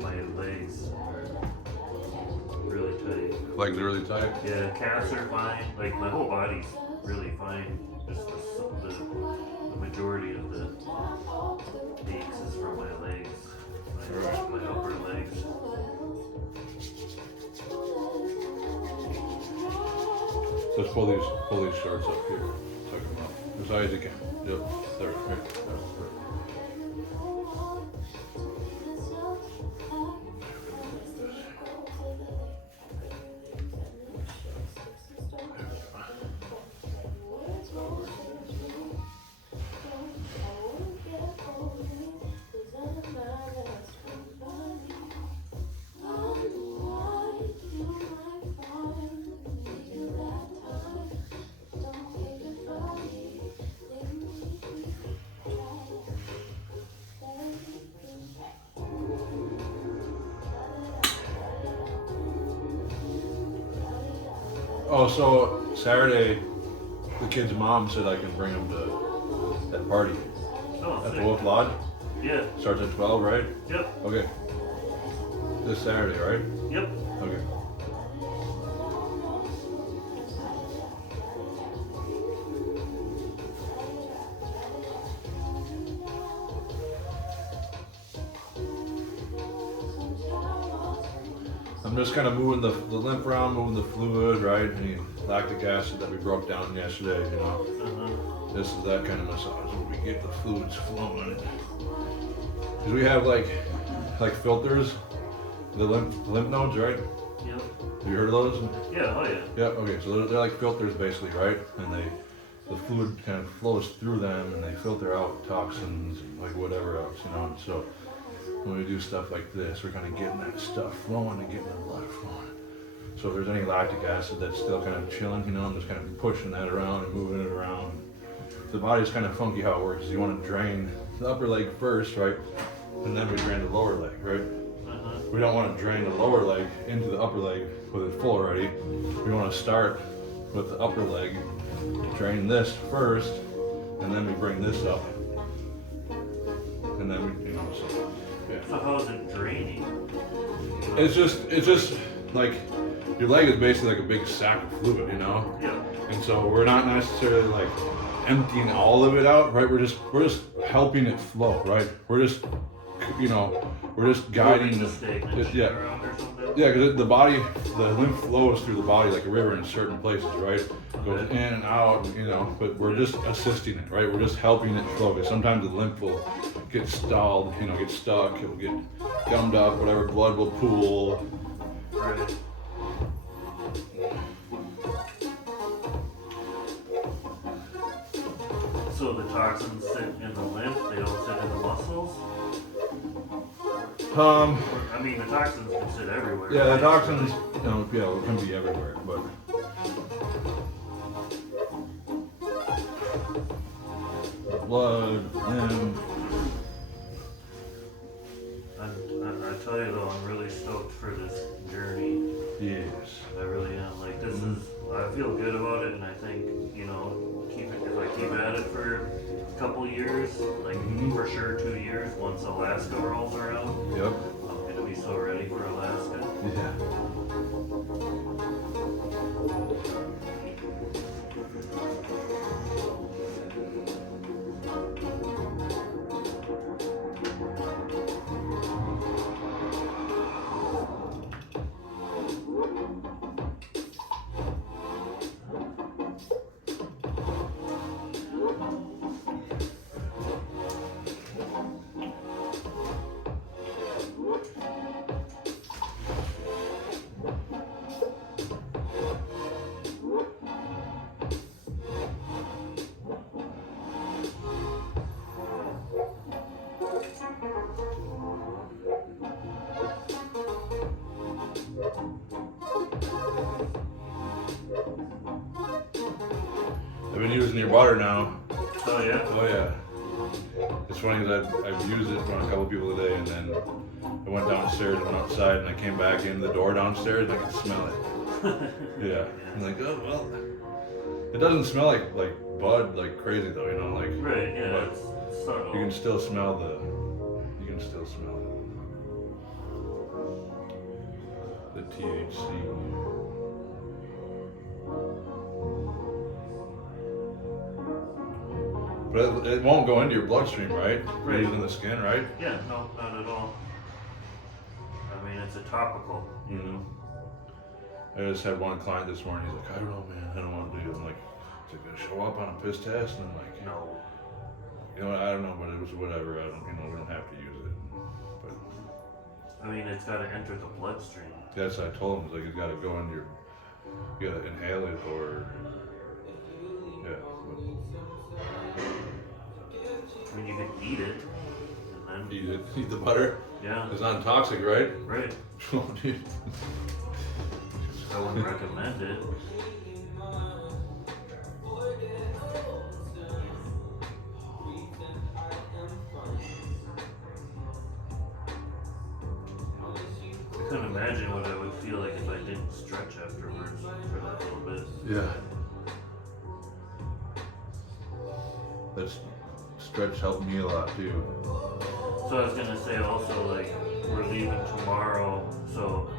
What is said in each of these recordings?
my legs are really tight. Legs are really tight? Yeah, calves are fine. Like my whole body's really fine. Just the majority of the aches is from my legs, my upper legs. Just pull these shorts up here. Tuck them up as high as you can. Yep. There. Right. Oh, so Saturday, the kid's mom said I can bring him to that party Oh, at the sick. Wolf Lodge. Yeah. Starts at 12, right? Yep. Okay. This Saturday, right? Yep. Okay. I'm just kind of moving the lymph around, moving the fluid, right? Any lactic acid that we broke down yesterday, you know. This is that kind of massage where we get the fluids flowing. Because we have like filters, the lymph nodes, right? Yep. Have you heard of those? Yeah. Oh yeah. Yeah. Okay. So they're like filters basically, right? And the fluid kind of flows through them, and they filter out toxins, like whatever else, you know. And so when we do stuff like this, we're kind of getting that stuff flowing and getting the blood flowing. So if there's any lactic acid that's still kind of chilling, you know, I'm just kind of pushing that around and moving it around. The body's kind of funky how it works. You want to drain the upper leg first, right? And then we drain the lower leg, right? We don't want to drain the lower leg into the upper leg with it full already. We want to start with the upper leg, drain this first, and then we bring this up. And then we, you know, so, yeah. So how's it draining? It's just like your leg is basically like a big sack of fluid, you know? Yeah. And so we're not necessarily like emptying all of it out, right? We're just helping it flow, right? We're just, you know, we're just guiding the stagnant yeah. around or something? Yeah, because the body, the lymph flows through the body like a river in certain places, right? Goes in and out, you know, but we're just assisting it, right? We're just helping it flow. Because sometimes the lymph will get stalled, you know, get stuck, it will get gummed up, whatever, blood will pool. Right. So the toxins sit in the lymph, they don't sit in the muscles? I mean, the toxins can sit everywhere. Yeah, the right? toxins, you know, yeah, it can be everywhere, but. Blood, lymph. I tell you though, I'm really stoked for this journey. Yes. I really am. Like this is, I feel good about it, and I think, you know, if I keep at it for a couple years, like for sure 2 years, once Alaska rolls around, Yep. I'm gonna be so ready for Alaska. Yeah. I've been using your water now. Oh yeah? Oh yeah. It's funny because I've used it on a couple people today, and then I went downstairs, went outside, and I came back in the door downstairs, and I could smell it. Yeah. I'm like, oh well. It doesn't smell like bud like crazy though, you know, like. Right, yeah, But it's subtle. you can still smell the. You can still smell it. THC. But it won't go into your bloodstream, right? Right. It's in the skin, right? Yeah, no, not at all. I mean, it's a topical, you know. I just had one client this morning. He's like, I don't know, man. I don't want to do it. I'm like, is it gonna show up on a piss test? And I'm like, No. you know, I don't know, but it was whatever. I don't, you know, we don't have to use it. But I mean, it's got to enter the bloodstream. that's what I told him. It's like it's got to go in your, you got to inhale it or, yeah. I mean, you can eat it, and then Eat it. Eat the butter. yeah, It's not toxic, right? right. Oh, dude. I wouldn't recommend it. I couldn't imagine what I would feel like if I didn't stretch afterwards for that little bit. Yeah. That stretch helped me a lot too. So I was gonna say also, like, we're leaving tomorrow, so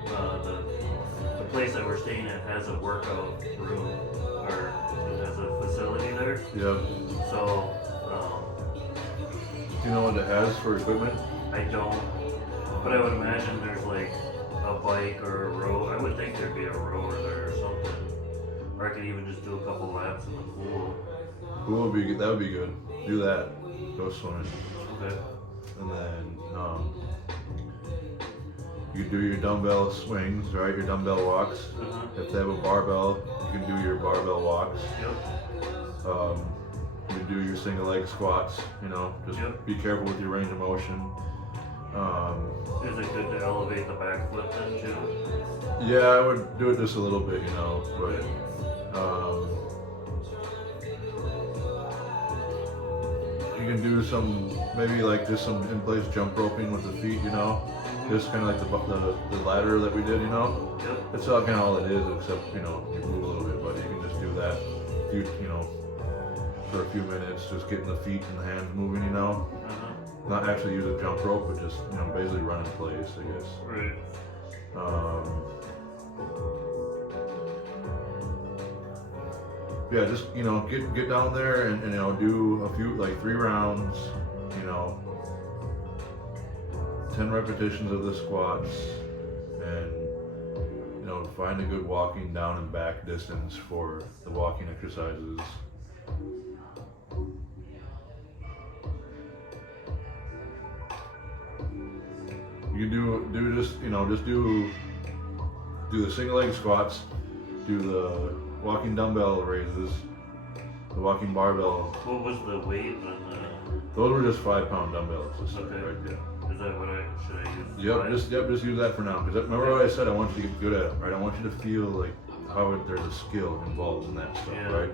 the place that we're staying at has a workout room, or it has a facility there. Yep. So Do you know what it has for equipment? I don't, but I would imagine there's like a bike or a row. I would think there'd be a rower there or something, or I could even just do a couple laps in the pool. Pool would be, that would be good. Do that. Go swimming. Okay. And then you do your dumbbell swings, right? Your dumbbell walks. Uh-huh. If they have a barbell, you can do your barbell walks. Yep. You do your single leg squats, you know, just Yep. be careful with your range of motion. Is it good to elevate the back foot then too? Yeah, I would do it just a little bit, you know, but you can do some, maybe like just some in-place jump roping with the feet, you know, just kind of like the ladder that we did, you know. Yep. That's all kind of all it is, except, you know, you move a little bit, but you can just do that, you know, for a few minutes, just getting the feet and the hands moving, you know. Uh-huh. Not actually use a jump rope, but just, you know, basically run in place, I guess. Right. Yeah, just, you know, get down there and you know, do a few, like 3 rounds, you know, 10 repetitions of the squats, and you know, find a good walking down and back distance for the walking exercises. You do just, you know, just do the single leg squats, do the walking dumbbell raises, the walking barbell. What was the weight on Those were just 5-pound dumbbells. Just Okay. right there. the? Is that what should I use? Yep, just use that for now. Because remember what I said? I want you to get good at it, right? I want you to feel like how there's a skill involved in that stuff, Yeah. right?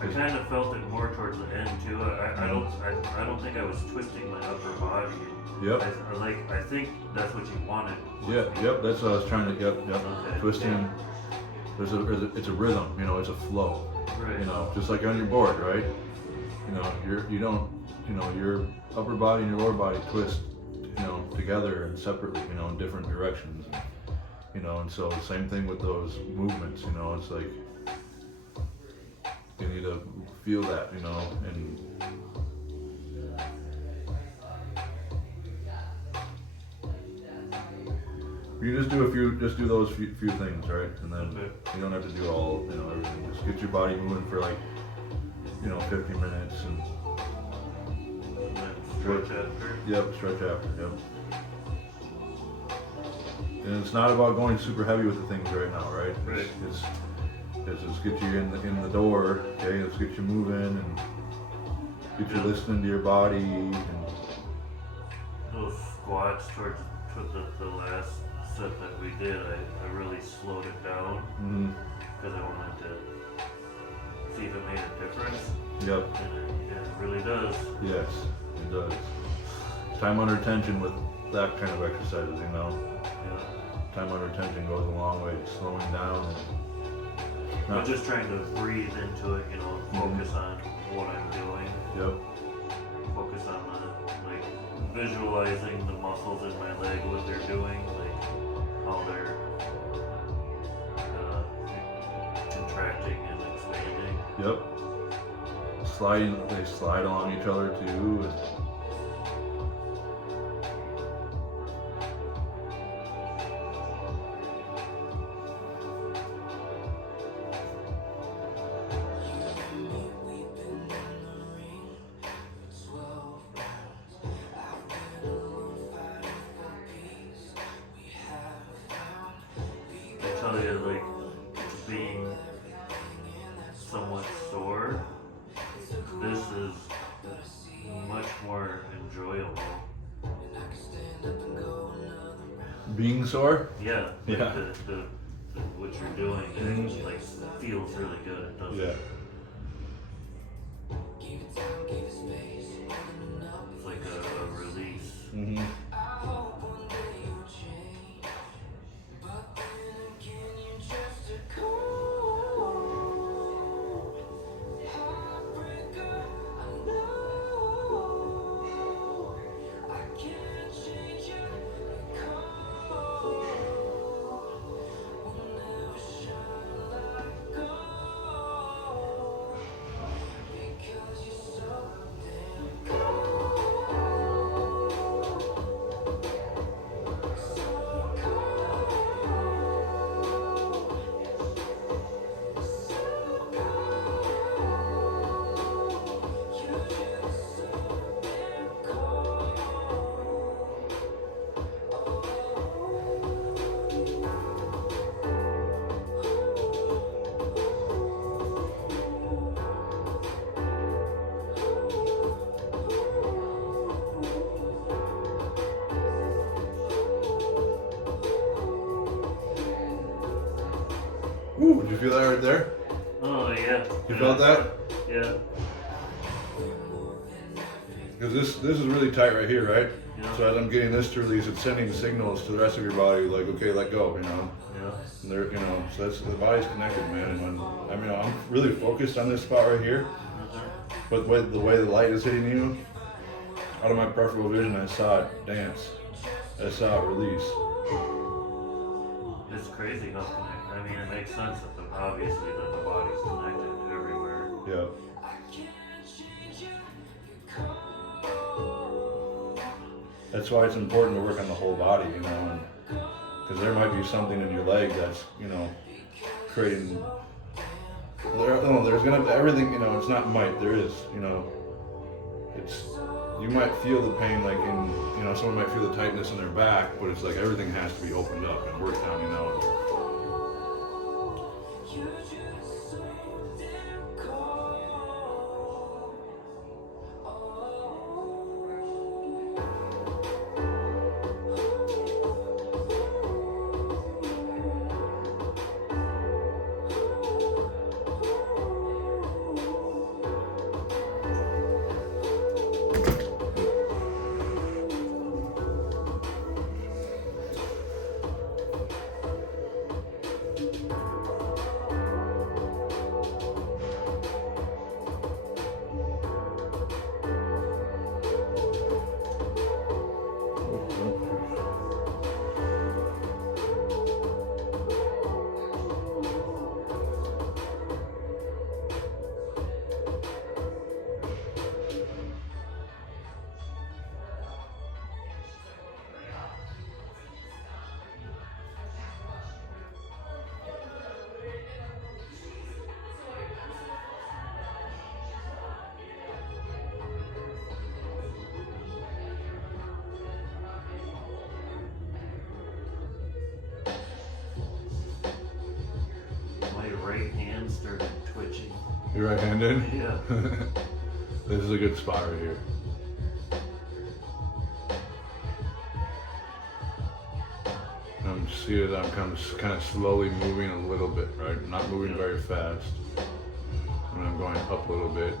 I kind of felt it more towards the end too. I don't think I was twisting my upper body. Yep. I think that's what you wanted. Yep. That's what I was trying to. Yep. Okay. Twisting. Yeah. It's a rhythm, you know. It's a flow, Right. you know. Just like on your board, right? You know, you don't, you know, your upper body and your lower body twist, you know, together and separately, you know, in different directions, you know. And so same thing with those movements, you know. It's like you need to feel that, you know, and you just do those few things, right? And then Okay. you don't have to do all, you know, everything. Just get your body moving for like, you know, 50 minutes and And then stretch after. yep, stretch after, yep. And it's not about going super heavy with the things right now, right? Right. It's just get you in the door, okay? Let's get you moving and get you Yeah. listening to your body and Those squats towards the last set that we did, I really slowed it down because I wanted to see if it made a difference, yep, and it really does. yes, it does. Time under tension with that kind of exercises, you know. Yeah. Time under tension goes a long way, slowing down and I'm just trying to breathe into it, you know, focus on what I'm doing, yep, focus on like visualizing the muscles in my leg, what they're doing, like how they're contracting and expanding. Yep. Sliding, they slide along each other too. And I tell you, like, being somewhat sore, this is much more enjoyable. being sore? Yeah. Yeah. The what you're doing, it like feels really good. It doesn't. Yeah. It's like a release. Mm-hmm. Ooh, did you feel that right there? Oh yeah. You felt that? Yeah. Because this is really tight right here, right? Yeah. So as I'm getting this to release, it's sending signals to the rest of your body, like, okay, let go, you know. Yeah. And they're, you know, so that's, the body's connected, man. And when, I mean, I'm really focused on this spot right here, but the way the light is hitting you, out of my peripheral vision, I saw it dance. I saw it release. It's crazy how connected. I mean, it makes sense that obviously that the body's connected everywhere. Yeah. That's why it's important to work on the whole body, you know, because there might be something in your leg that's, you know, creating. There's gonna everything, you know. It's not might. There is, you know. It's you might feel the pain, like in, you know, someone might feel the tightness in their back, but it's like everything has to be opened up and worked on, you know. My right hand started twitching. Your right hand in? Yeah. This is a good spot right here. I'm see it. I'm kind of slowly moving a little bit, right? Not moving very fast. And I'm going up a little bit.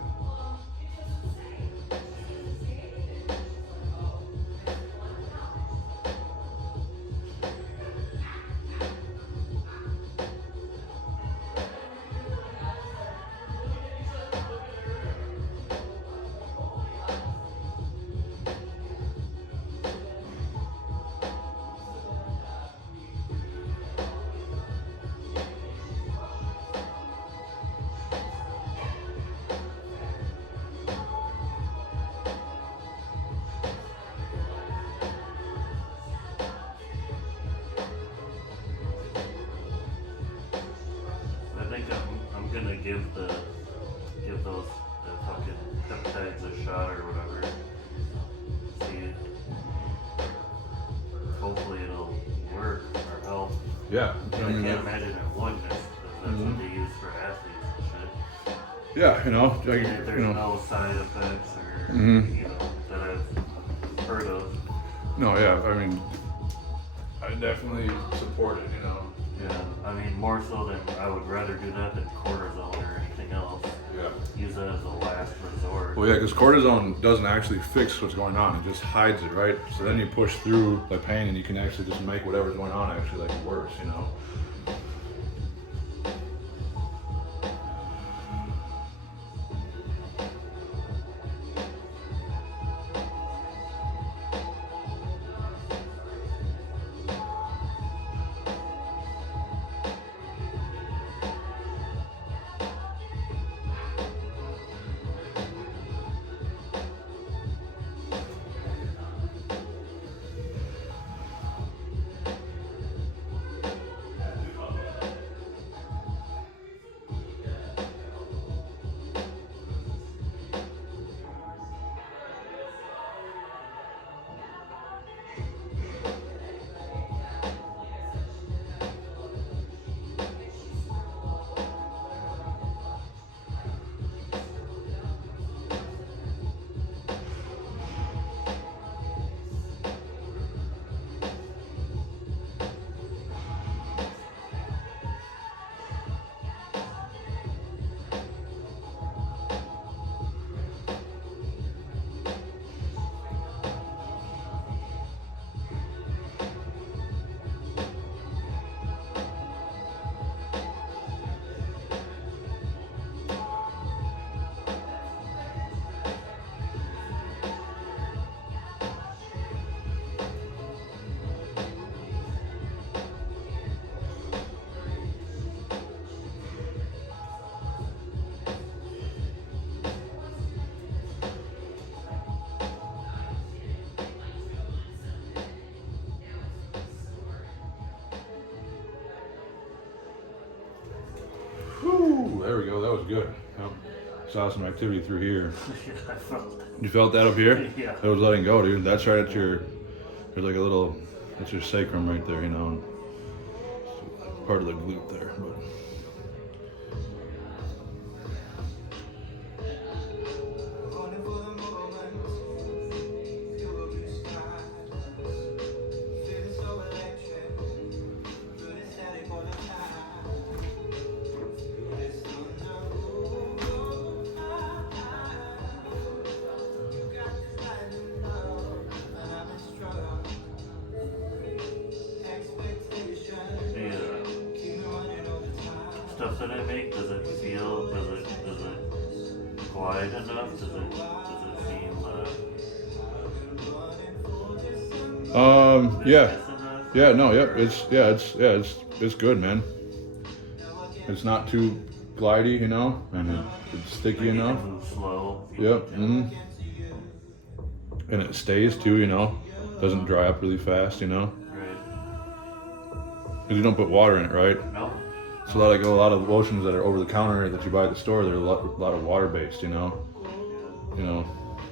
shot or whatever. See, hopefully it'll work or help. Yeah. I can't imagine it wouldn't if that's what they use for athletes and shit. Yeah, you know, like, If there's no side effects or, Mhm. that I've heard of. No, yeah, I mean, I definitely support it, you know. Yeah, I mean, more so than I would rather do that than cortisone or anything else. Yeah. Use that as a last resort. Well, yeah, because cortisone doesn't actually fix what's going on; it just hides it, right? So then you push through the pain, and you can actually just make whatever's going on actually like worse, you know. Whew, there we go. That was good. Yep. Saw some activity through here. I felt that. You felt that up here? Yeah. That was letting go, dude. That's right at your. There's like a little. That's your sacrum right there, you know. Part of the glute there, but. Stuff that I make, does it glide enough? Does it seem Yeah. nice enough? Yeah, no, it's good, man. It's not too glidey, you know, and it's sticky Like enough. You can move slow. Yep. And it stays too, you know. Doesn't dry up really fast, you know. Right. Because you don't put water in it, right? No. So a lot of lotions that are over the counter that you buy at the store, they're a lot of water based, you know. Yeah. You know.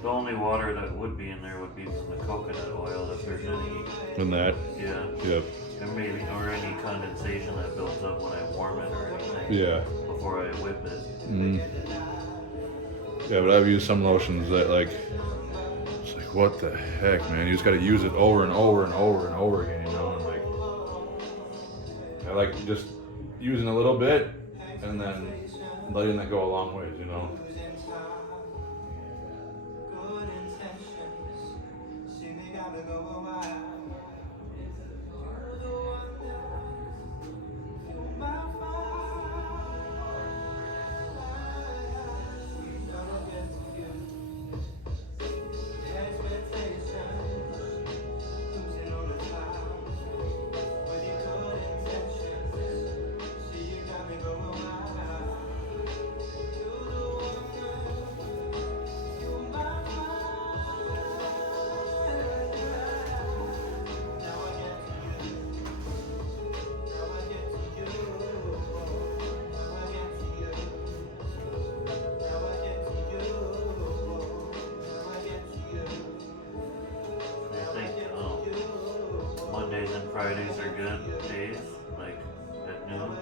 The only water that would be in there would be from the coconut oil, if there's any. And that. Yeah. Yep. And maybe or any condensation that builds up when I warm it or anything. Yeah. Before I whip it. Yeah, but I've used some lotions that like, it's like what the heck, man? You just got to use it over and over and over and over again, you know. And like, I like just using a little bit and then letting that go a long ways, you know. Fridays are good days, like at noon.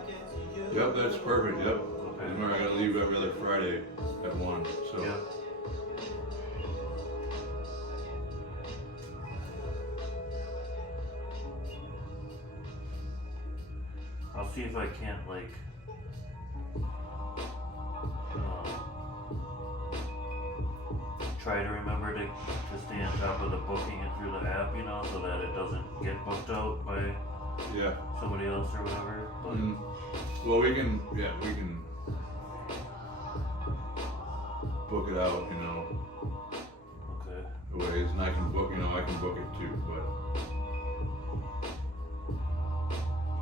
Yep, that's perfect. Yep. Okay. Remember, I gotta leave every other Friday at 1. So. Yep. I'll see if I can't like try to remember to stay on top of the booking it through the app, you know, so that it doesn't get booked out by Yeah. somebody else or whatever. But Well, we can book it out, you know, okay. ways, and I can book it too, but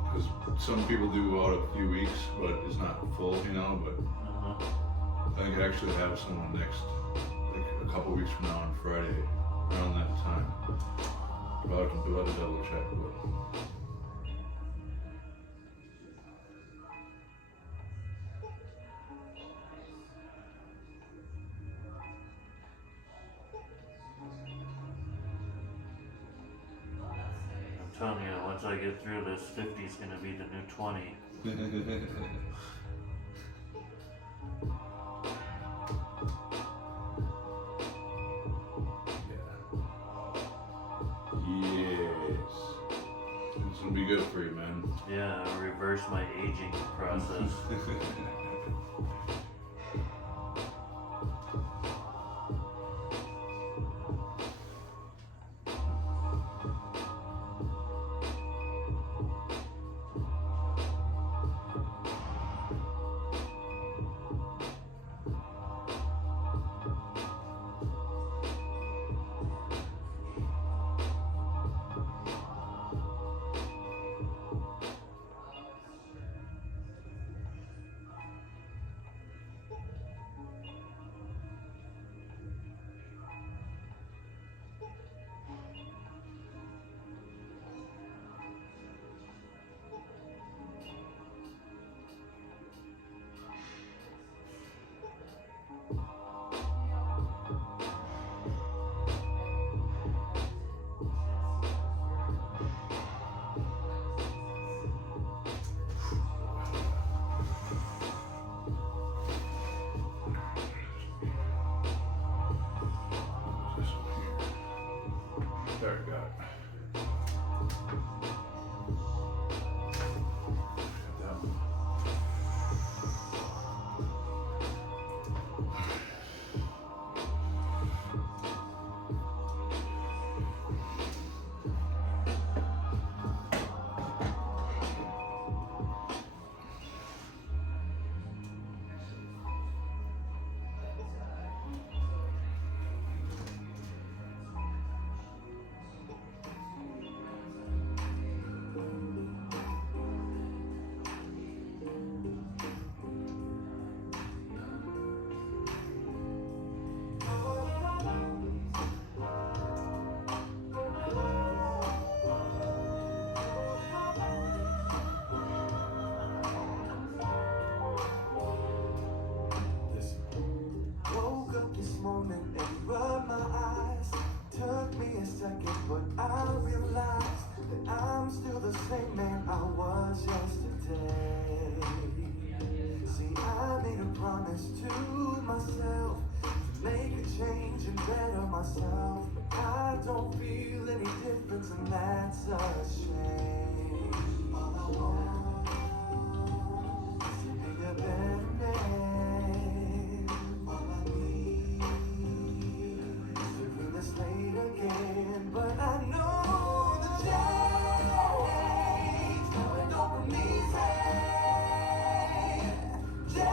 because some people do go out a few weeks, but it's not full, you know. But I think I actually have someone next, like a couple weeks from now on Friday, around that time. We'll have to double check, but. I'm telling you, once I get through this, 50 is going to be the new 20. Yes. This will be good for you, man. Yeah, I'll reverse my aging process. There we go. But I realized that I'm still the same man I was yesterday. See, I made a promise to myself to make a change and better myself. But I don't feel any difference, and that's a shame. All I want is to be a better man. All I need is to feel this late again. But I know the change coming over me. Change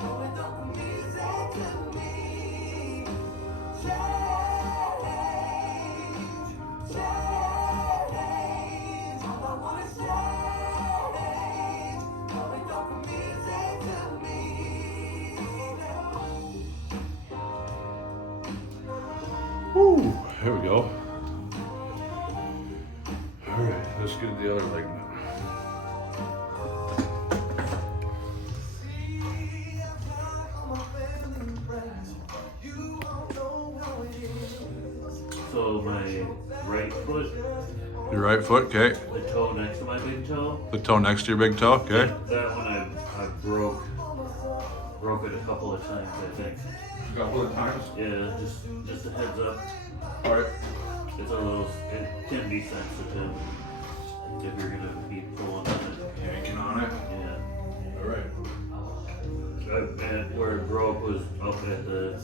coming over me. To me. Change, change. All I want is change coming over me. To me. Woo! There we go. All right, let's get the other leg now. See, I've got all my family and friends. You all know how it is. So my right foot, Your right foot, okay. the toe next to my big toe, The toe next to your big toe, okay. that one I broke it a couple of times, I think. A couple of times. Yeah, just a heads up. Alright. It's a little, it can be sensitive if you're gonna be pulling on it. Yanking on it. Yeah. Alright. And where it broke was up at the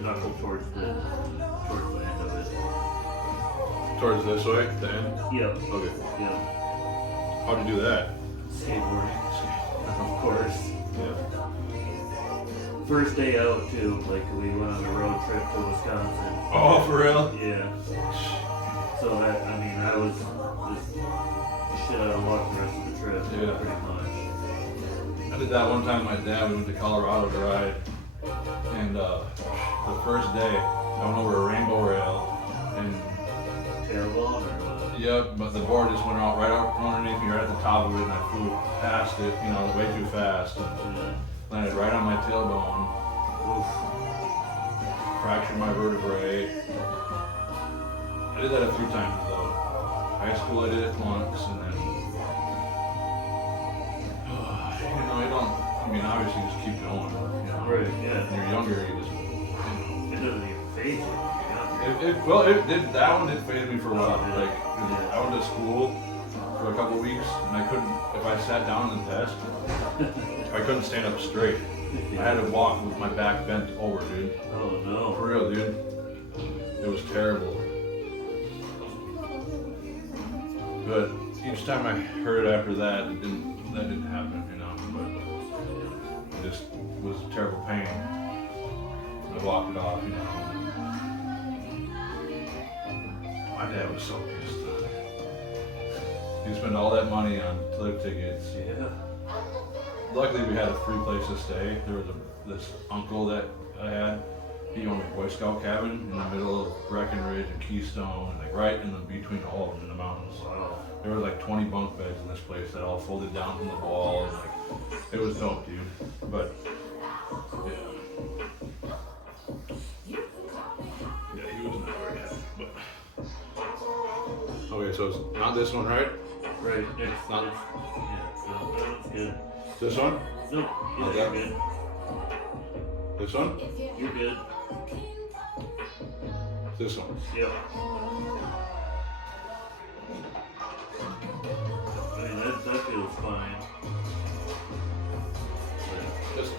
knuckle towards the end of it. Towards this way, the end? Yep. Okay. Yeah. How'd you do that? Skateboarding. Of course. Yeah. First day out too, like we went on a road trip to Wisconsin. Oh, for real? Yeah. So I mean, I was just shit out of luck the rest of the trip, Yeah. pretty much. I did that one time with my dad. We went to Colorado to ride. And the first day, I went over a rainbow rail. And Tailbone or what? yep, but the board just went out right up from underneath me, right at the top of it, and I flew past it, way too fast. And Yeah. landed right on my tailbone. Oof. Fractured my vertebrae. I did that a few times though. High school I did it once, and then you don't. I mean, obviously, just keep going. Right, yeah. When you're younger, you just. It doesn't even phase you. It did. That one did phase me for a while. Like, I went to school for a couple weeks, and I couldn't. If I sat down on the desk, I couldn't stand up straight. I had to walk with my back bent over, dude. Oh no. For real, dude. It was terrible. But each time I heard after that, that didn't happen, But it just was terrible pain. I walked it off, My dad was so pissed. He spent all that money on lift tickets. Yeah. Luckily, we had a free place to stay. There was this uncle that I had. He owned a Boy Scout cabin in the middle of Breckenridge and Keystone, and right in between all of them in the mountains. Wow. There were like 20 bunk beds in this place that all folded down from the wall, and it was dope, dude. But yeah, he was not very happy. But okay, so it's not this one, right? Right, next. Not Yeah, so that one's good. this one. Nope, yeah, Okay. you're good. This one. You're good. This one. Yep. I mean, that feels fine. This.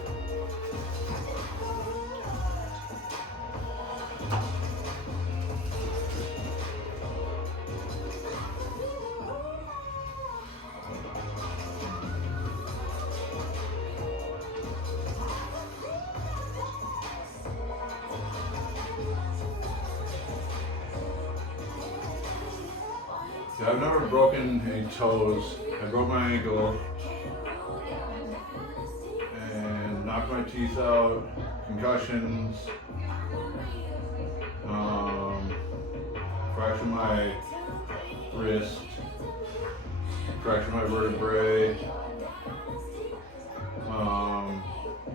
Yeah, I've never broken any toes. I broke my ankle and knocked my teeth out, concussions, fractured my wrist, fractured my vertebrae,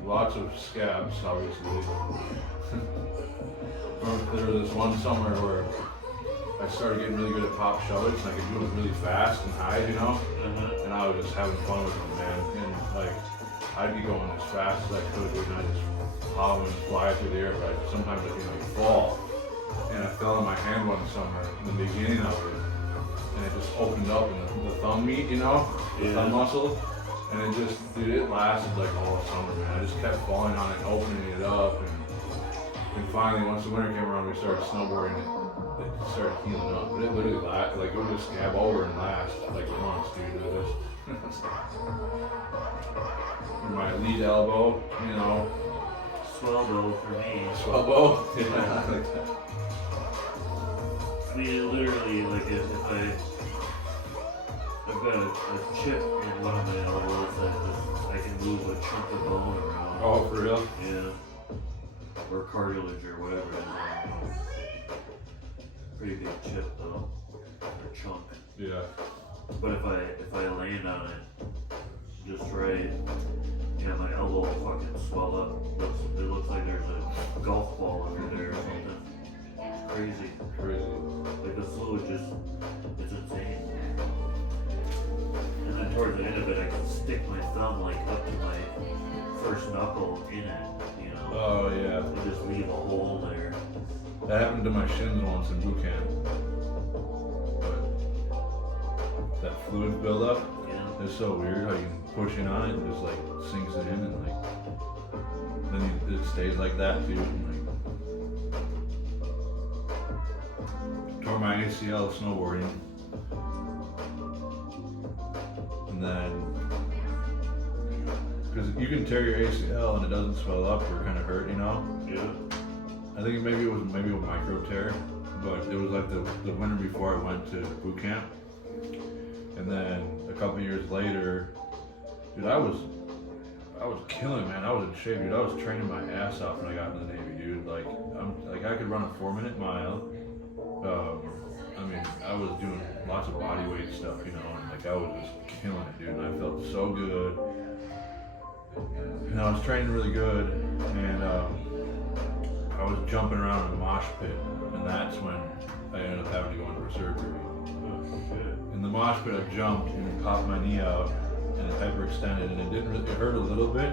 lots of scabs, obviously. There was this one summer where I started getting really good at pop shovels, and I could do it really fast and high, and I was just having fun with them, man. And like, I'd be going as fast as I could, dude, and I just plow and fly through the air, but sometimes I can fall. And I fell on my hand one summer in the beginning of it, and it just opened up in the thumb meat, the thumb muscle, and it just, dude, it lasted like all summer, man. I just kept falling on it and opening it up, and finally, once the winter came around, we started snowboarding it. It started healing up, but it literally it would just scab over and last like months, dude. It was just my lead elbow, Swelbo for me. swelbo. Yeah, like that. I mean, it literally, like, if I've got a chip in one of my elbows that I can move a chunk of bone around. Oh, for real? Yeah. Or cartilage or whatever it is. I don't know. Pretty big chip though, or chunk. Yeah. But if I land on it just right, my elbow will fucking swell up. It looks like there's a golf ball under there or something. Crazy. Crazy. towards the end of it, I could stick my thumb like up to my first knuckle in it, you know. Oh yeah. And just leave a hole there. That happened to my shins once in boot camp. But that fluid buildup, Yeah. it's so weird how you can push in on it and just like sinks it in and like then it stays like that too. And, like, tore my ACL snowboarding. And then, because you can tear your ACL and it doesn't swell up or kind of hurt, you know? Yeah. I think maybe it was a micro tear, but it was like the winter before I went to boot camp. And then a couple years later, dude, I was killing, man. I was in shape, dude. I was training my ass off when I got in the Navy, dude. Like I could run a 4-minute mile. I mean, I was doing lots of body weight stuff, you know, and like I was just killing it, dude. And I felt so good. And I was training really good, and I was jumping around in a mosh pit, and that's when I ended up having to go in for surgery. In the mosh pit, I jumped and it popped my knee out, and it hyperextended, and it hurt a little bit.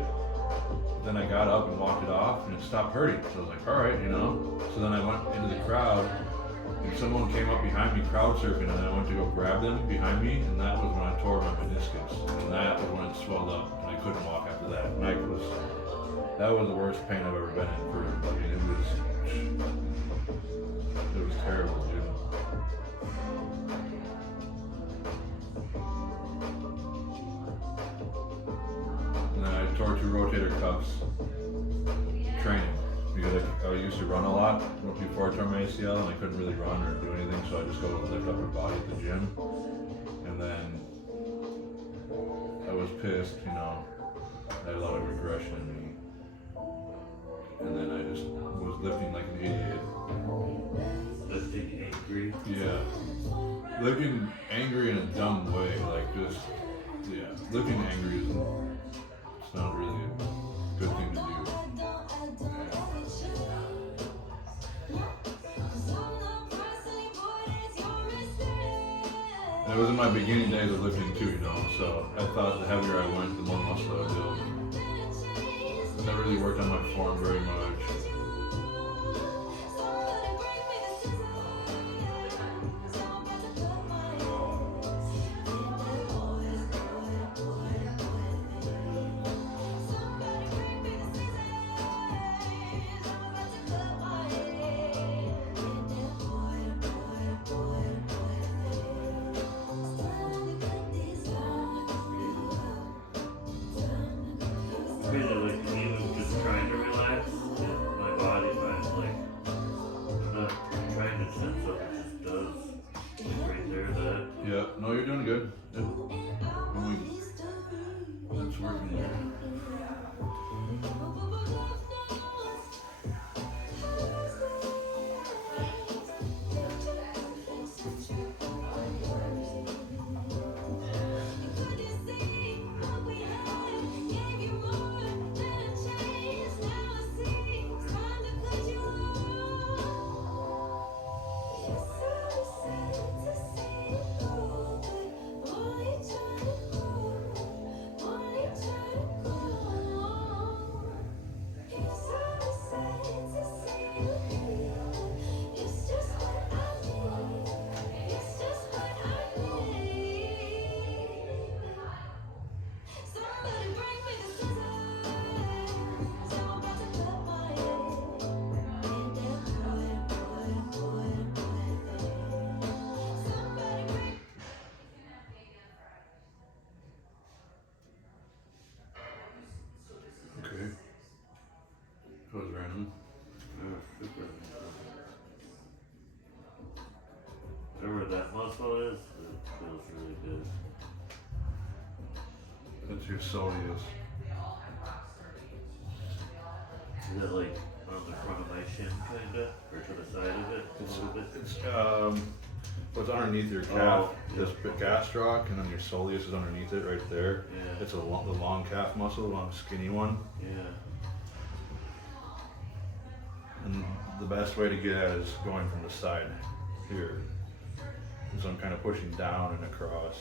Then I got up and walked it off, and it stopped hurting. So I was like, all right, you know. So then I went into the crowd, and someone came up behind me crowd surfing, and I went to go grab them behind me, and that was when I tore my meniscus, and that was when it swelled up, and I couldn't walk after that. And that was the worst pain I've ever been in for. I mean, it was terrible, dude. And then I tore 2 rotator cuffs training. Because I used to run a lot before I tore my ACL, and I couldn't really run or do anything, so I just go and lift up my body at the gym. And then I was pissed, you know, I had a lot of regression in me. And then I just was lifting like an idiot. Lifting angry. Yeah. Lifting angry in a dumb way, like just, yeah. Lifting angry it's not really a good thing to do. It was in my beginning days of lifting too, you know, so I thought the heavier I went, the more muscle I would build. I never really worked on my form very much. Really, like, even just trying to relax my body, I'm not trying to tense up, it just does. Like right there, that. Yeah, no, you're doing good. Yep. That's working there. Okay. That was random. Super. Whatever that muscle is, it feels really good. That's your soleus. Is it like on the front of my shin, kinda? Or to the side of it? A little bit? It's what's underneath your calf, Oh, this gastroc, and then your soleus is underneath it right there. Yeah. It's the long calf muscle, the long skinny one. Yeah. And the best way to get at it is going from the side here. So I'm kind of pushing down and across.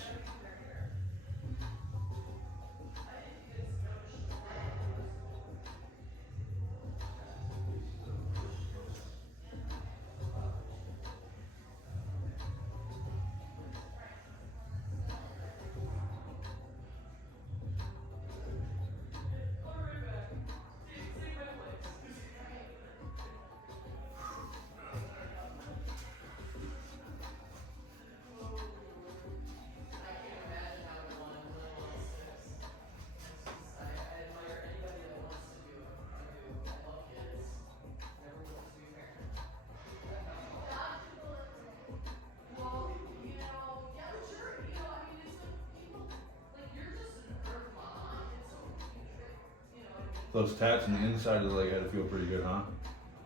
Those tats on the inside of the leg had to feel pretty good, huh?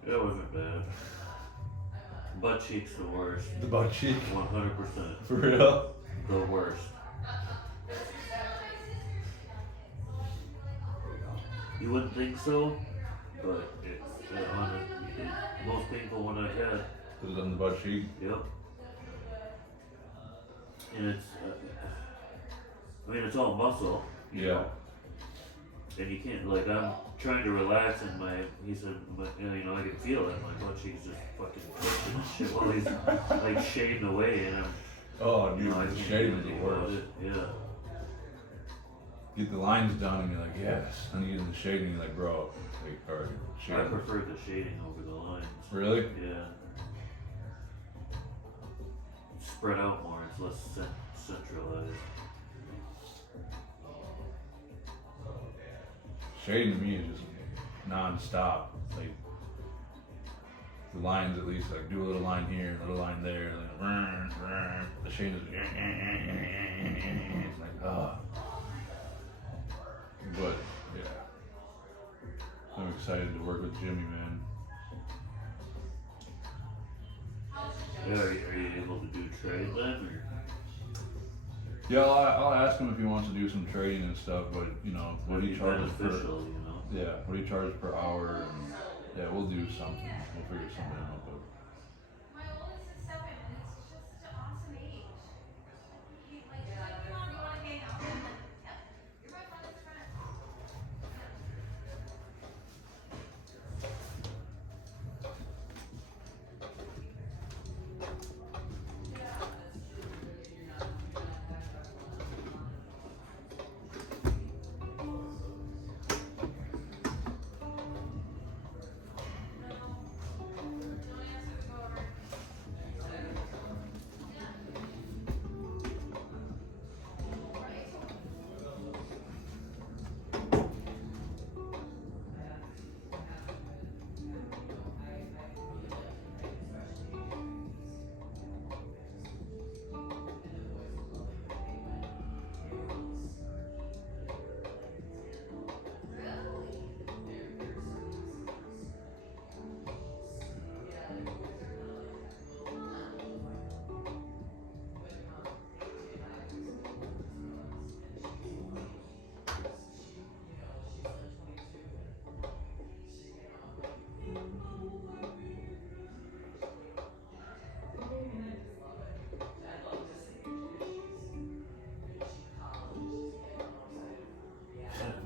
It wasn't bad. Butt cheeks the worst. The butt cheek? 100%. For real? The worst. You wouldn't think so, but it's the most painful one I've had. Was it on the butt cheek? Yep. And it's, I mean, it's all muscle. You Yeah. know? And you can't, like, I'm trying to relax, and he said, you know, I can feel it. My butt cheek's just fucking twitching and shit while he's, like, shading away, and I'm, Oh, you dude, know, I the can't shading do is the anything about worst. it. Yeah. Get the lines done and you're like, yes. And you get in the shading, you're like, bro, like, alright, I shading. prefer the shading over the lines. Really? Yeah. It's spread out more, it's less centralized. Shading to me is just non-stop. Like, the lines at least, like, do a little line here, a little line there, like, the shading is it's like, ah. But, yeah. I'm excited to work with Jimmy, man. Yeah, are you able to do trade then? Or? Yeah, I'll ask him if he wants to do some trading and stuff, but, you know, what he charges per, beneficial, you know? yeah, what he charges per hour, and, yeah, we'll do something. We'll figure something out, but. My oldest is 7, and it's just such an awesome age. He's like, you want to hang out? And I'm like, yep, you're my father's friend.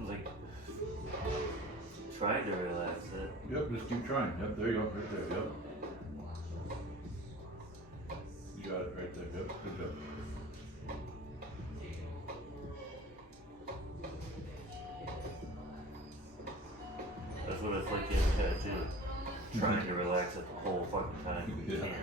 Like, trying to relax it. Yep, just keep trying. Yep, there you go, right there, yep. You got it right there, yep, good job. That's what it's like getting a tattoo. Trying to relax it the whole fucking time. You Yeah. can't.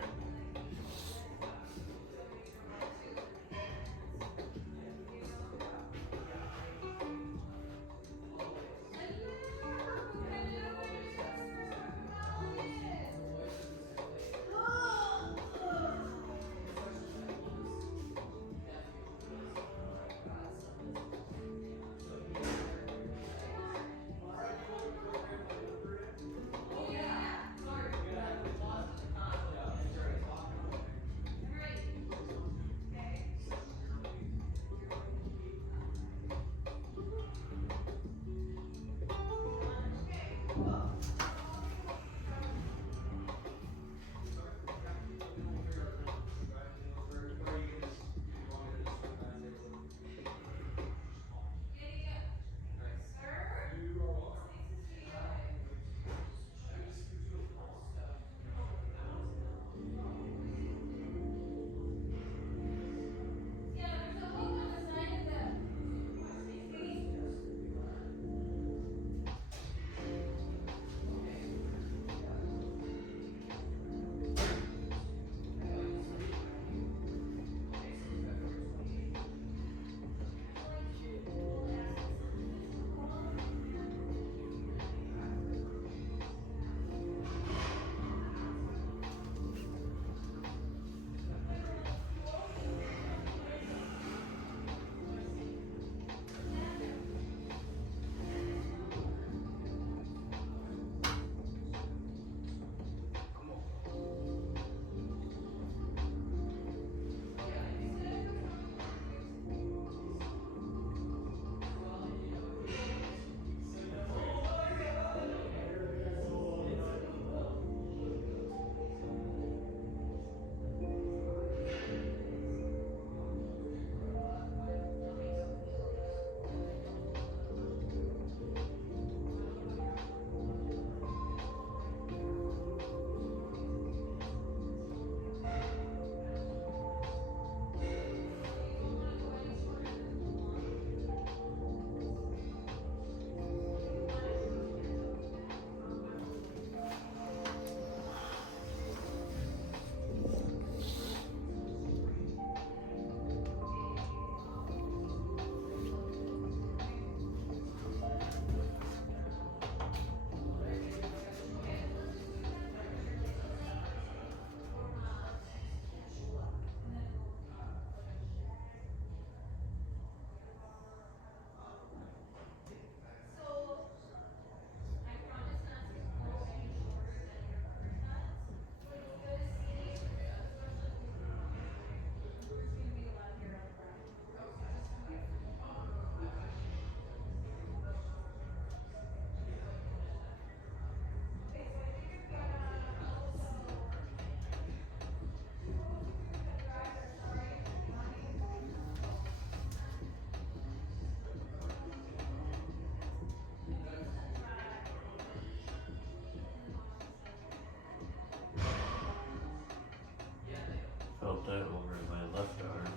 that over in my left arm.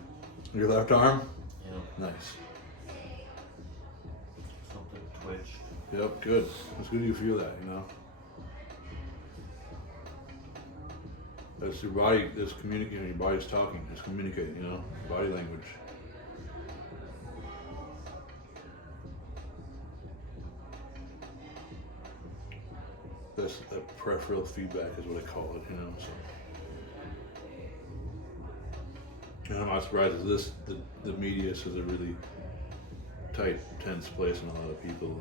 Your left arm? You know, Nice. something twitched. Yep, good. It's good you feel that, you know. That's your body, that's communicating, your body's talking, it's communicating, you know, body language. That's that peripheral feedback is what I call it, you know, so. And I'm not surprised at this, the media is a really tight, tense place in a lot of people.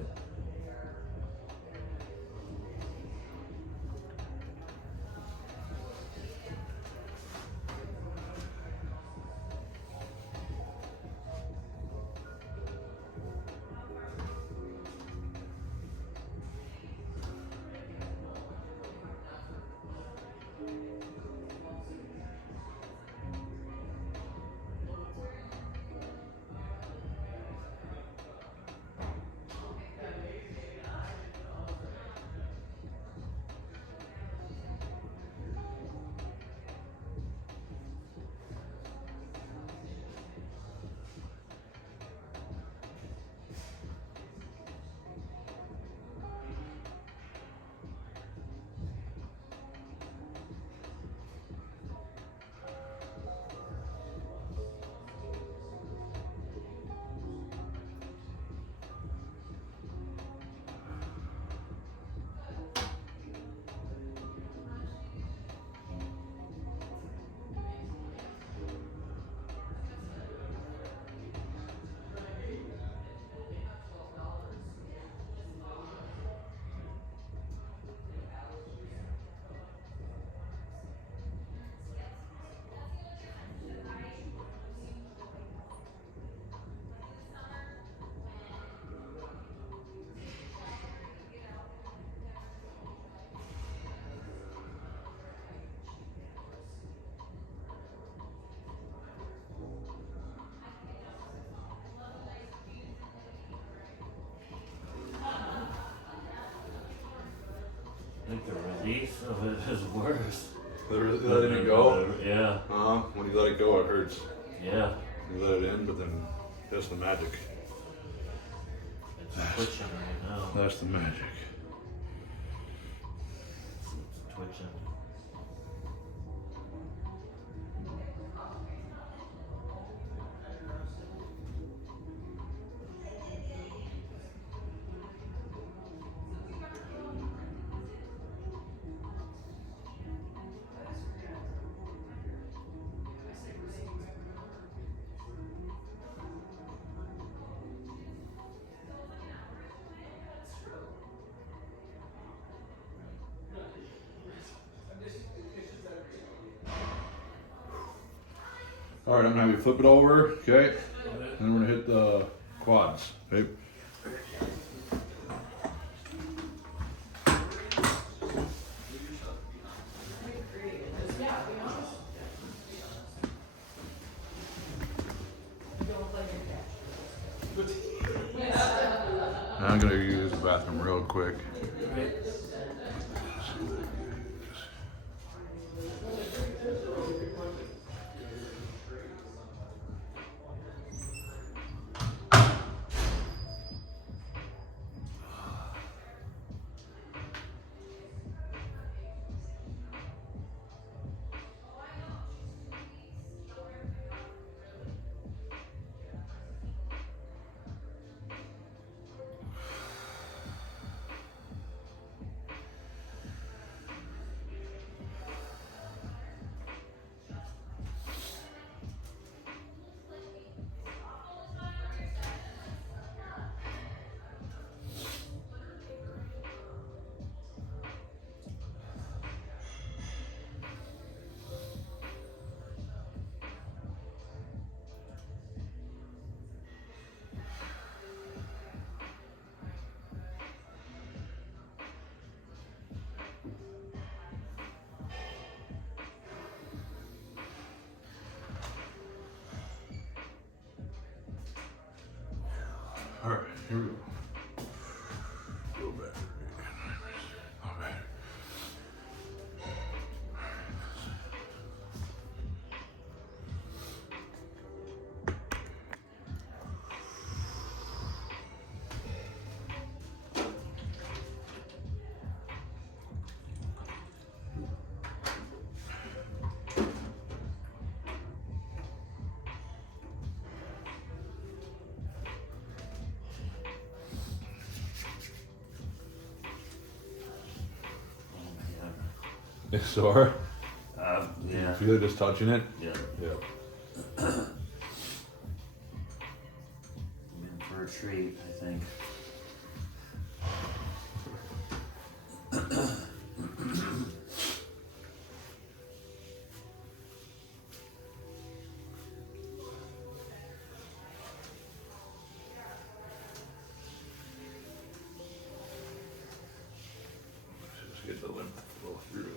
I think the release of it is worse. Letting it go? Yeah, When you let it go, it hurts. yeah. You let it in, but then that's the magic. It's twitching right now. That's the magic. It's twitching. All right, I'm gonna have you flip it over, okay? And then we're gonna hit the quads, okay? I'm gonna use the bathroom real quick. All right, here we go. Go back. Okay. It's sore. Yeah. You feel it just touching it? Yeah. Yeah. I'm in for a treat, I think. Just get the lymph flow through that.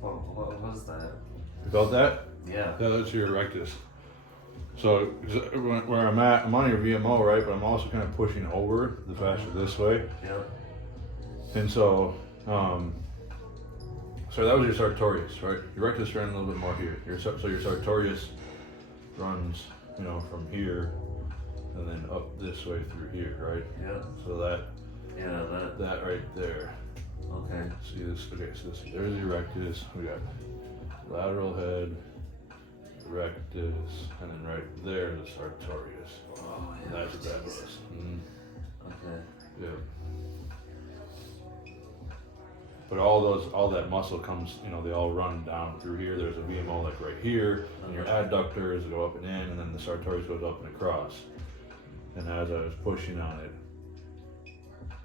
What was that? You felt that? Yeah. Yeah, that's your rectus. So where I'm at, I'm on your VMO, right? But I'm also kind of pushing over the fascia this way. Yep. And so, so that was your sartorius, right? Your rectus ran a little bit more here. So your sartorius runs, you know, from here and then up this way through here, right? Yep. So that that. right there. Okay. See this? Okay, so there's your rectus. We got lateral head, rectus, and then right there the sartorius. Oh, yeah. That's what that was. Okay. Yeah. But all that muscle comes, you know, they all run down through here. There's a VMO like right here, and your adductors go up and in, and then the sartorius goes up and across. And as I was pushing on it,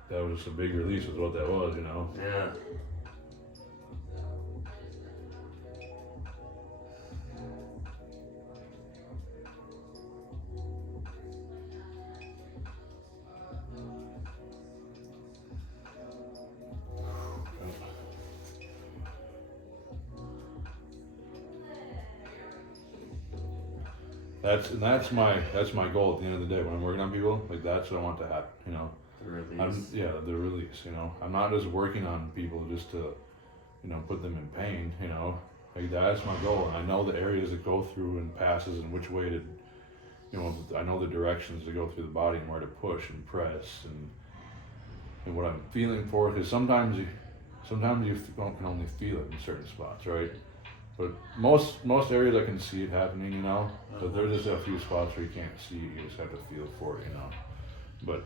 that was just a big release, is what that was, you know. Yeah. That's my goal at the end of the day when I'm working on people. Like that's what I want to happen, you know. The release. The release, you know. I'm not just working on people just to, you know, put them in pain, you know. Like that's my goal. And I know the areas that go through and passes and which way to, you know, I know the directions to go through the body and where to push and press and what I'm feeling for. Because sometimes you can only feel it in certain spots, right? But most areas I can see it happening, you know. But there's just a few spots where you can't see it. You just have to feel for it, you know. But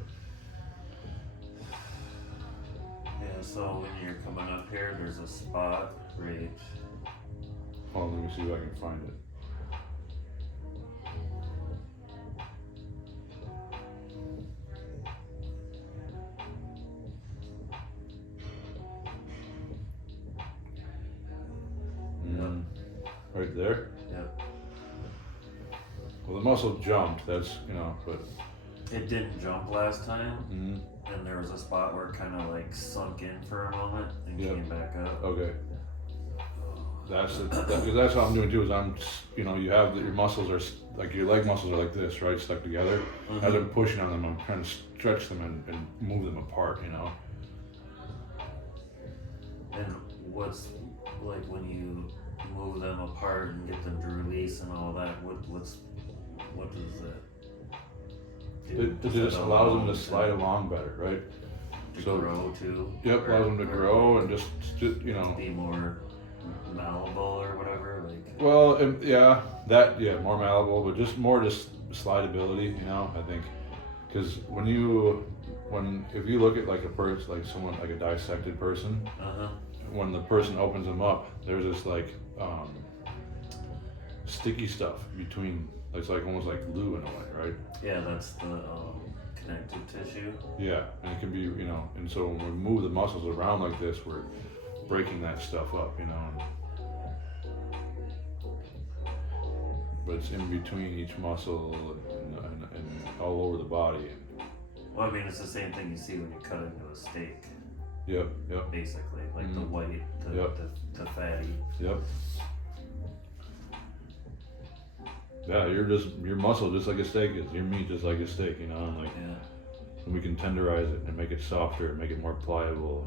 Yeah, so when you're coming up here, there's a spot right. hold on, let me see if I can find it. Right there. Yep. Well, the muscle jumped. That's, you know, but It didn't jump last time. and there was a spot where it kind of like sunk in for a moment and Yep. came back up. Okay. That's because that's what I'm doing too. Is I'm, you know, you have your muscles are like your leg muscles are like this, right, stuck together. As I'm pushing on them, I'm trying to stretch them and move them apart. You know. And what's like when you move them apart and get them to release and all that? What does that do? It just allows them to slide along better, right? To grow too. Yep, allows them to grow and just you know. Be more malleable or whatever. Like. Well, more malleable, but just more slidability. You know, I think because if you look at like a person, like someone like a dissected person, when the person opens them up, there's this like sticky stuff between. It's like almost like glue in a way, right? Yeah, that's the connective tissue. Yeah, and it can be, you know, and so when we move the muscles around like this, we're breaking that stuff up, you know. But it's in between each muscle and all over the body. Well, I mean, it's the same thing you see when you cut into a steak. Yep. Basically, like the white to fatty. Yep. Yeah, your muscle just like a steak is. Your meat just like a steak, you know. And like, and we can tenderize it and make it softer and make it more pliable,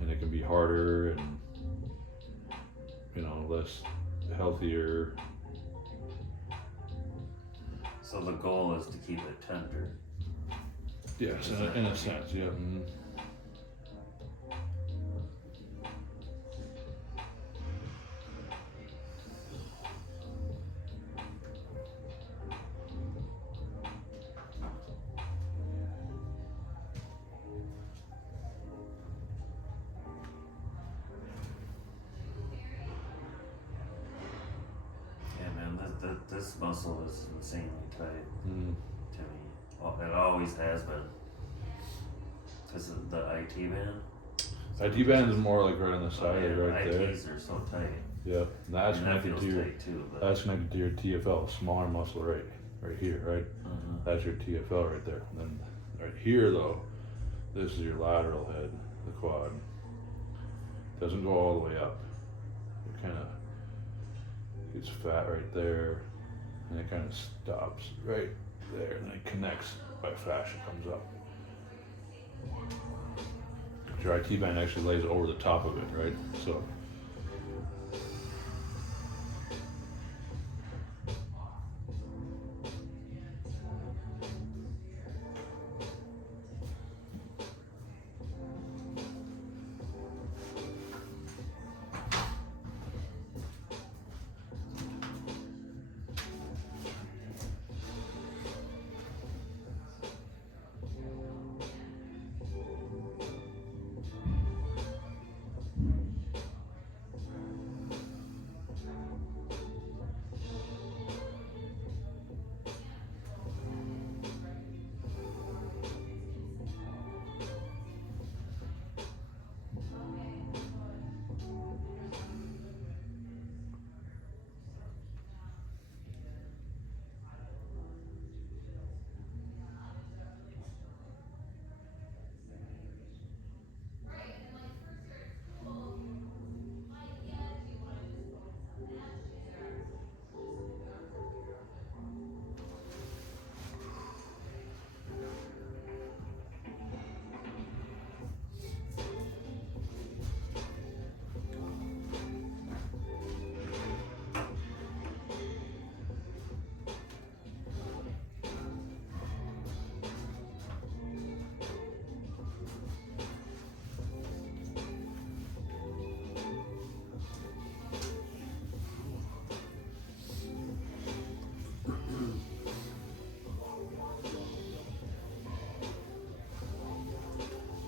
and it can be harder and, you know, less healthier. So the goal is to keep it tender. Yes, in a sense, yeah. Mm-hmm. This muscle is insanely tight to Mm. me. Well, it always has been. This is the IT band. IT band is more like right on the side, right there. ITs are so tight. Yeah, that's And that connected feels to your. tight too. But That's connected to your TFL, smaller muscle right here, right. That's your TFL right there. Then right here though, this is your lateral head, the quad. Doesn't go all the way up. It kind of gets fat right there, and it kind of stops right there, and then it connects by fascia, comes up. Your IT band actually lays over the top of it, right? So.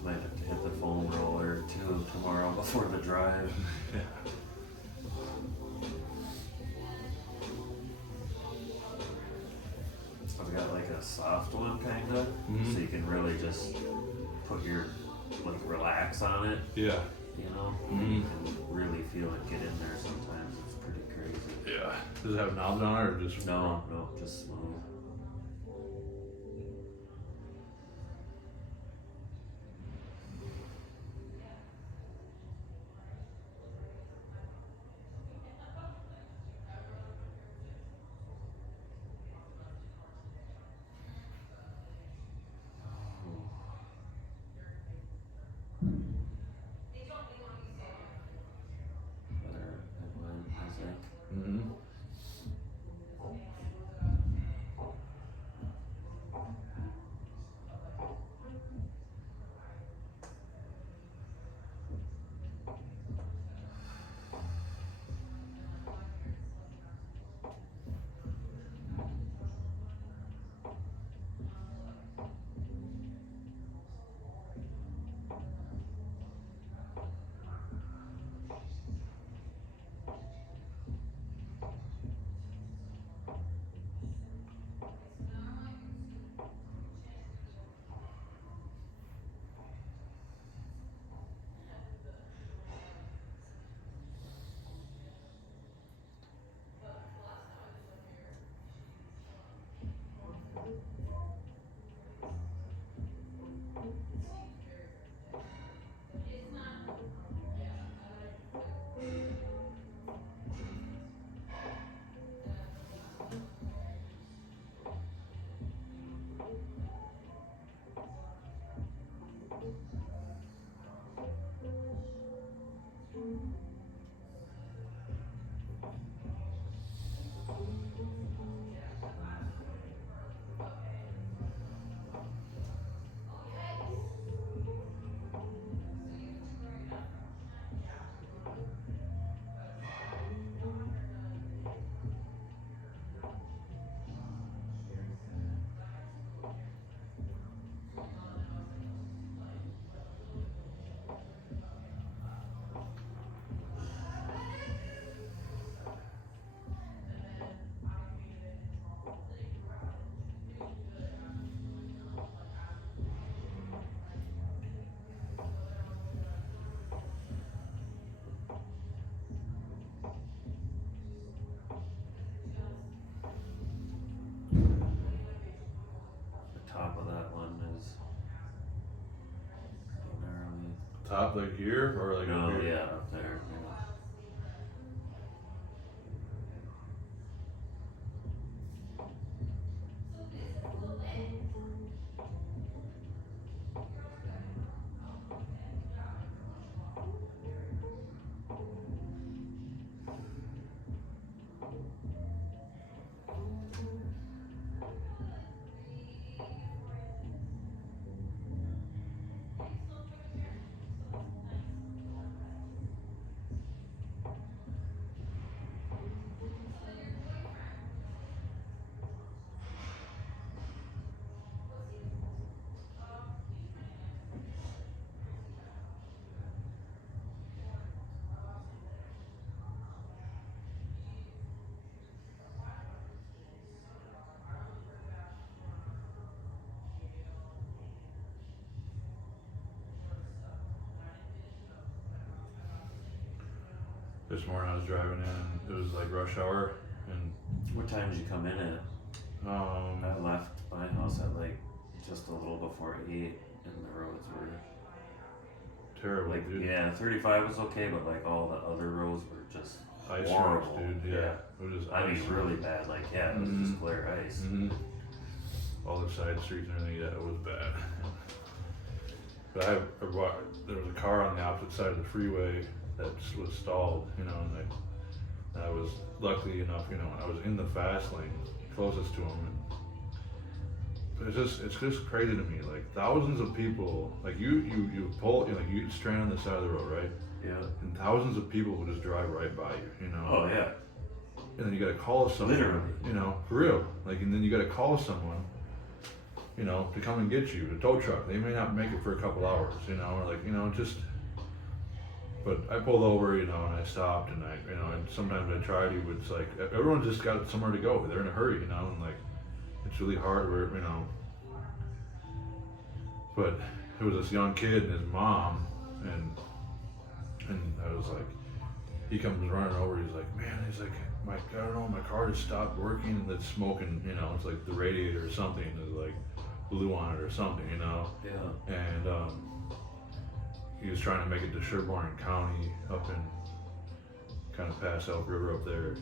might have to hit the foam roller too tomorrow before the drive. I've got like a soft one kinda, so you can really just put your relax on it. Yeah. You know, you can really feel it get in there sometimes. It's pretty crazy. Yeah. Does it have knobs on it or just? No, just smooth. top like here or like up No, here? yeah, up there. This morning I was driving in, it was like rush hour, and What time did you come in at? I left my house at like just a little before 8, and the roads were terrible, like, dude. yeah, 35 was okay, but like all the other roads were just Ice horrible. roads, dude. Yeah, it was I mean, ice. really bad. Like, yeah, it was just clear ice. All the side streets and everything, yeah, it was bad. But there was a car on the opposite side of the freeway that was stalled, you know, and I was lucky enough, you know, I was in the fast lane, closest to him, and it's just crazy to me, like thousands of people, like you pull, you know, like you strand on the side of the road, right? Yeah. And thousands of people will just drive right by you, you know? Oh, yeah. And then you gotta call someone, Literally. you know, for real. Like, and then you gotta call someone, you know, to come and get you, the tow truck. They may not make it for a couple hours, you know, or like, you know, just. But I pulled over, you know, and I stopped, and you know, and sometimes I try to, but it's like everyone's just got somewhere to go. They're in a hurry, you know, and like it's really hard, where you know. But it was this young kid and his mom, and I was like, he comes running over. He's like, man, he's like, I don't know, my car just stopped working, and it's smoking, you know, it's like the radiator or something is like blew on it or something, you know. Yeah. And he was trying to make it to Sherborne County, up in kind of past Elk River up there,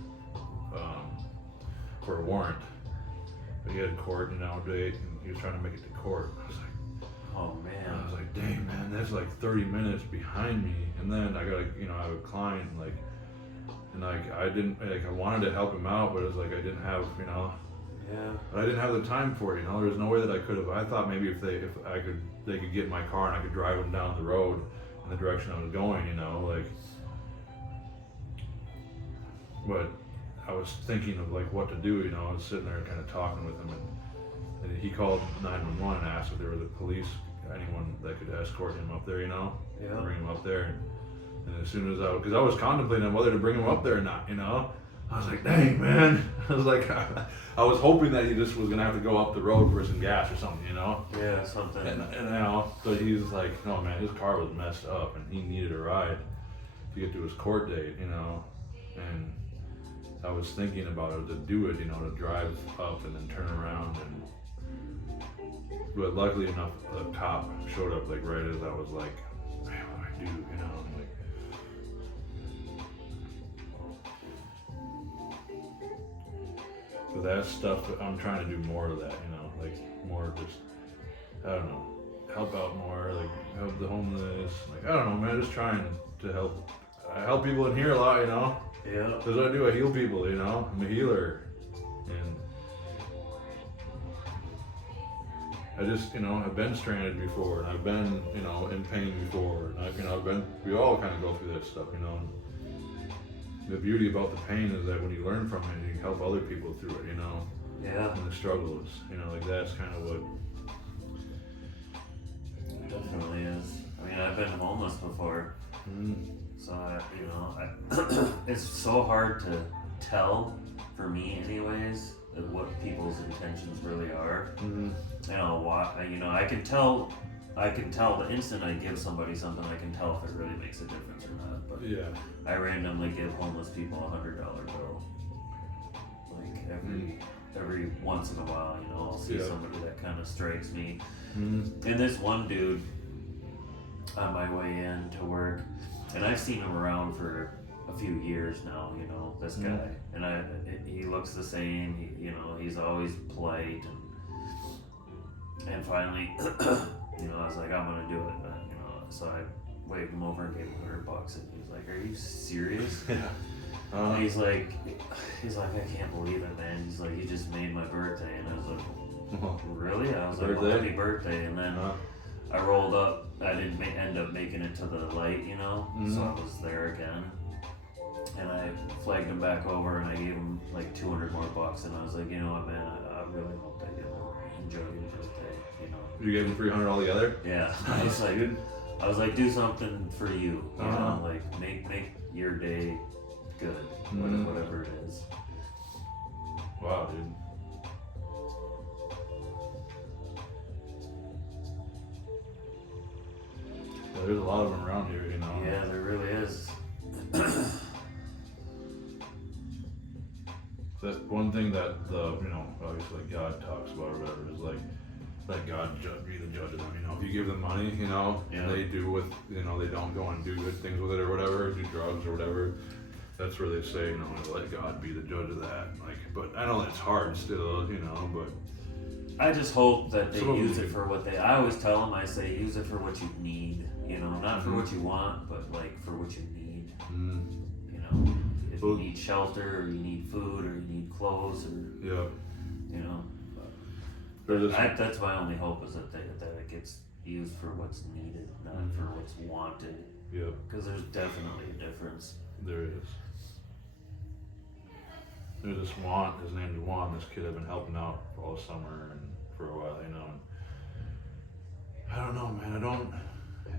for a warrant. But he had court, you know, date, and he was trying to make it to court. I was like, Oh, man. I was like, dang, man, that's like 30 minutes behind me. And then I got, you know, I have a client, like, and like I didn't, like, I wanted to help him out, but it was like I didn't have, you know. Yeah. But I didn't have the time for it, you know. There was no way that I could have. I thought maybe if they could get in my car and I could drive them down the road in the direction I was going, you know, like. But I was thinking of like what to do, you know. I was sitting there kind of talking with him, and he called 911 and asked if there was a police, anyone that could escort him up there, you know, Yeah. bring him up there. And as soon as because I was contemplating whether to bring him up there or not, you know. I was like, dang, man. I was like, I was hoping that he just was gonna have to go up the road for some gas or something, you know. Yeah, something. And you know, so he's like, no, man, his car was messed up, and he needed a ride to get to his court date, you know. And I was thinking about it to do it, you know, to drive up and then turn around, but luckily enough, a cop showed up like right as I was like, man, what do I do, you know? I'm like. So that stuff, I'm trying to do more of that, you know, like more just, I don't know, help out more, like help the homeless, like I don't know, man, just trying to help. I help people in here a lot, you know. Yeah. That's what I do. I heal people, you know. I'm a healer, and I just, you know, I've been stranded before, and I've been, you know, in pain before, and we all kind of go through that stuff, you know. The beauty about the pain is that when you learn from it, you can help other people through it, you know. Yeah. And the struggles, you know, like that's kind of what. It definitely is. I mean, I've been homeless before. So, it's so hard to tell, for me anyways, what people's intentions really are. Mm-hmm. I can tell the instant I give somebody something, I can tell if it really makes a difference or not. But Yeah. I randomly give homeless people a $100 bill. Like every once in a while, you know, I'll see Yeah. somebody that kind of strikes me. Mm-hmm. And this one dude, on my way in to work, and I've seen him around for a few years now. You know, this guy, and he looks the same. You know, he's always polite, and finally, you know, I was like, I'm gonna do it. You know, so I waved him over and gave him $100, and he was like, "Are you serious?" Yeah. And he's like, I can't believe it, man. He's like, you just made my birthday, and I was like, really? I was like, well, happy birthday, and then I rolled up. I didn't end up making it to the light, you know, so I was there again, and I flagged him back over, and I gave him like $200 more, and I was like, you know what, man, I really hope that you enjoy your birthday, you know. You gave him $300 altogether? Yeah. I was like, do something for you, you know, like make your day good, whatever it is. Wow, dude. Yeah, there's a lot of them around here, you know. Yeah, there really is. That one thing that you know, obviously God talks about or whatever is like, let God be the judge of them. You know, if you give them money, you know, and they do with, you know, they don't go and do good things with it or whatever, do drugs or whatever. That's where they say, you know, let God be the judge of that. Like, but I know that's hard still, you know, but. I just hope that they use it for what they. I always tell them, I say, use it for what you need. You know, not for what you want, but like for what you need. You know, if you need shelter, or you need food, or you need clothes, or you know. That's my only hope, is that it gets used for what's needed, not for what's wanted. Yeah. Because there's definitely a difference. There is. There's this Juan, his name's Juan, this kid I've been helping out all summer and for a while, you know. And I don't know, man,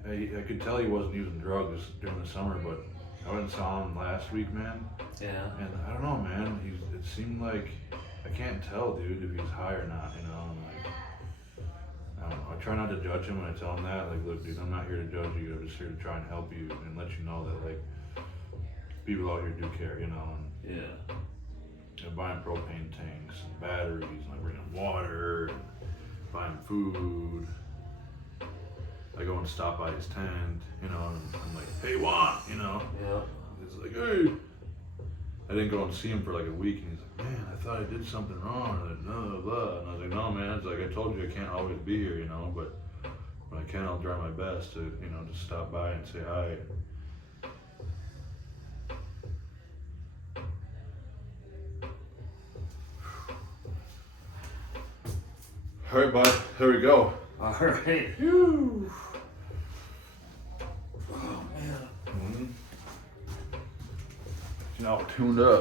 I could tell he wasn't using drugs during the summer, but I went and saw him last week, man. Yeah. And I don't know, man, it seemed like, I can't tell, dude, if he's high or not, you know. And like, I don't know, I try not to judge him when I tell him that. Like, look, dude, I'm not here to judge you, I'm just here to try and help you and let you know that, like, people out here do care, you know. And I'm buying propane tanks and batteries, and I'm bringing water, and buying food. I go and stop by his tent, you know, and I'm like, hey, Juan, you know. Yeah. He's like, hey. I didn't go and see him for like a week, and he's like, man, I thought I did something wrong, and blah, blah, blah. And I was like, no, man, it's like, I told you I can't always be here, you know, but when I can, I'll try my best to, you know, just stop by and say hi. All right, bud, here we go. All right. Whew. Oh man. Now tuned up.